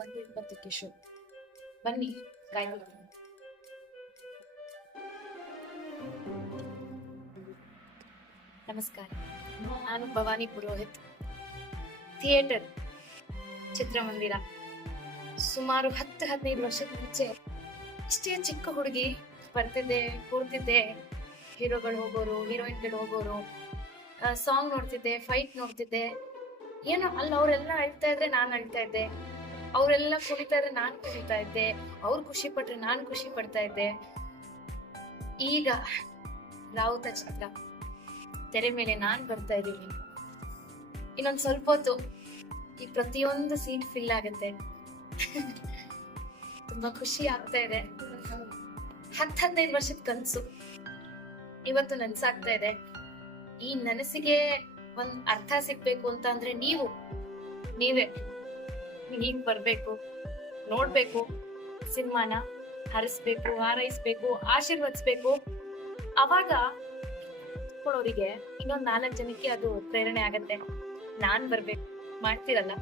1:20ಕ್ಕೆ show. ಬನ್ನಿ ಕಾಯ್ದು. ನಮಸ್ಕಾರ, ನಾನು ಭವಾನಿ ಪುರೋಹಿತ್. ಥಿಯೇಟರ್, ಚಿತ್ರಮಂದಿರ. ಸುಮಾರು 10-15 ವರ್ಷದ ಮುಂಚೆ ಇಷ್ಟೇ ಚಿಕ್ಕ ಹುಡುಗಿ ಬರ್ತಿದ್ದೆ, ಕೂರ್ತಿದ್ದೆ. ಹೀರೋಗಳು ಹೋಗೋರು, ಹೀರೋಯಿನ್ಗಳು ಹೋಗೋರು, ಸಾಂಗ್ ನೋಡ್ತಿದ್ದೆ, ಫೈಟ್ ನೋಡ್ತಿದ್ದೆ. ಏನೋ ಅಲ್ಲಿ ಅವರೆಲ್ಲ ಅಳ್ತಾ ಇದ್ರೆ ನಾನು ಅಳ್ತಾ ಇದ್ದೆ, ಅವರೆಲ್ಲ ಕುಣಿತಾ ಇದ್ರೆ ನಾನು ಕುಣಿತಾ ಇದ್ದೆ, ಅವ್ರು ಖುಷಿ ಪಟ್ರೆ ನಾನು ಖುಷಿ ಪಡ್ತಾ ಇದ್ದೆ. ಈಗ ರಾವುತ ಚಿತ್ರ ತೆರೆ ಮೇಲೆ ನಾನ್ ಬರ್ತಾ ಇದ್ದೀನಿ. ಇನ್ನೊಂದ್ ಸ್ವಲ್ಪ ಹೊತ್ತು ಈ ಪ್ರತಿಯೊಂದು ಸೀಟ್ ಫಿಲ್ ಆಗುತ್ತೆ. ತುಂಬಾ ಖುಷಿ ಆಗ್ತಾ ಇದೆ. 10-15 ವರ್ಷದ ಕನ್ಸು ಇವತ್ತು ನನ್ಸಾಗ್ತಾ ಇದೆ. ಈ ನನಸಿಗೆ ಒಂದ್ ಅರ್ಥ ಸಿಗ್ಬೇಕು ಅಂತ ಅಂದ್ರೆ ನೀವೇ ಈಗ ಬರ್ಬೇಕು, ನೋಡ್ಬೇಕು, ಸಿನಿಮಾನ ಹರಿಸ್ಬೇಕು, ಹಾರೈಸ್ಬೇಕು, ಆಶೀರ್ವದಿಸ್ಬೇಕು. ಅವಾಗ ಅವರಿಗೆ ಇನ್ನೊಂದ್ 4 ಜನಕ್ಕೆ ಅದು ಪ್ರೇರಣೆ ಆಗತ್ತೆ. ನಾನ್ ಬರ್ಬೇಕು. ಮಾಡ್ತಿರಲ್ಲ?